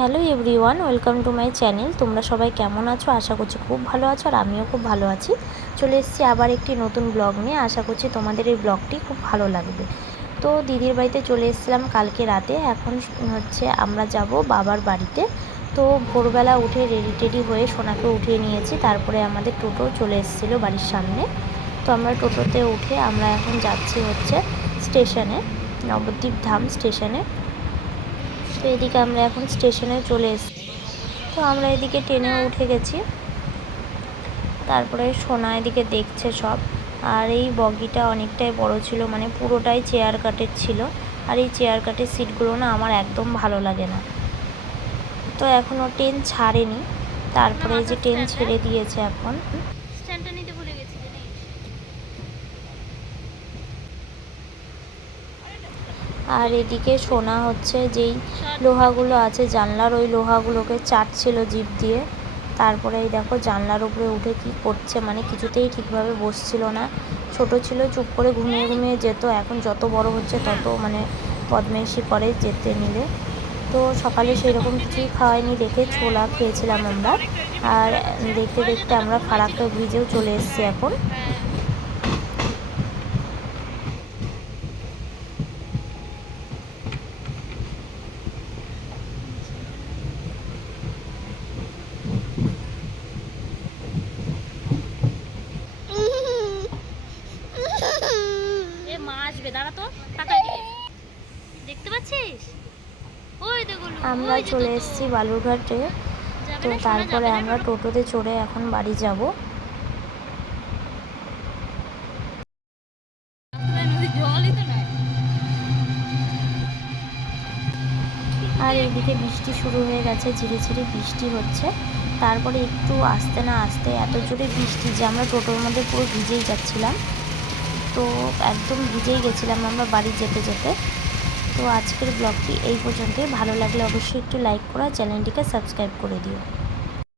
Hello everyone, welcome to my channel. তোমরা সবাই কেমন আছো? আশা করছি খুব ভালো আছো, আর আমিও খুব ভালো আছি। চলে এসেছি আবার একটি নতুন ব্লগ নিয়ে। আশা করছি তোমাদের এই ব্লগটি খুব ভালো লাগবে। তো দিদির বাড়িতে চলে এসেছিলাম কালকে রাতে। এখন হচ্ছে আমরা যাব বাবার বাড়িতে। তো ভোরবেলা উঠে রেডি টেডি হয়ে সোনাকে উঠিয়ে নিয়েছি। তারপরে আমাদের টোটো চলে এসেছিলো বাড়ির সামনে। তো আমরা টোটোতে উঠে আমরা এখন যাচ্ছি হচ্ছে স্টেশনে, নবদ্বীপ ধাম স্টেশনে। তো এদিকে আমরা এখন স্টেশনে চলে এসেছি। তো আমরা এদিকে ট্রেনেও উঠে গেছি। তারপরে সোনা এদিকে দেখছে সব। আর এই বগিটা অনেকটাই বড় ছিল, মানে পুরোটাই চেয়ার কাটের ছিল। আর এই চেয়ার কাটের সিটগুলো না আমার একদম ভালো লাগে না। তো এখনও ট্রেন ছাড়েনি। তারপরে এই যে ট্রেন ছেড়ে দিয়েছে এখন। আর এদিকে সোনা হচ্ছে যেই লোহাগুলো আছে জানলার, ওই লোহাগুলোকে চাটছিল জিভ দিয়ে। তারপরে এই দেখো জানলার উপরে উঠে কি করছে, মানে কিছুতেই ঠিকভাবে বসছিল না। ছোট ছিল চুপ করে ঘুমিয়ে ঘুমিয়ে যেত, এখন যত বড় হচ্ছে তত মানে বদমাইশি করে যেতে নিলে। তো সকালে সেই রকম কিছুই খাওয়াইনি দেখে ছোলা খেয়েছিলাম আমরা। আর দেখতে দেখতে আমরা ফারাক্কা ব্রিজেও চলে এসেছি এখন। আমরা চলে এসেছি বালুরঘাটে। তো তারপরে আমরা টোটোতে চড়ে এখন বাড়ি যাব। আর এদিকে বৃষ্টি শুরু হয়ে গেছে, ঝিরিঝিরি বৃষ্টি হচ্ছে। তারপরে একটু আসতে না আসতে এত জোরে বৃষ্টি যে আমরা টোটোর মধ্যে পুরো ভিজেই যাচ্ছিলাম। তো একদম ভিজেই গেছিলাম আমরা বাড়ি যেতে যেতে। তো আজকের ব্লগটি এই পর্যন্তই। ভালো লাগলে অবশ্যই একটু লাইক করা, চ্যানেলটিকে সাবস্ক্রাইব করে দিও।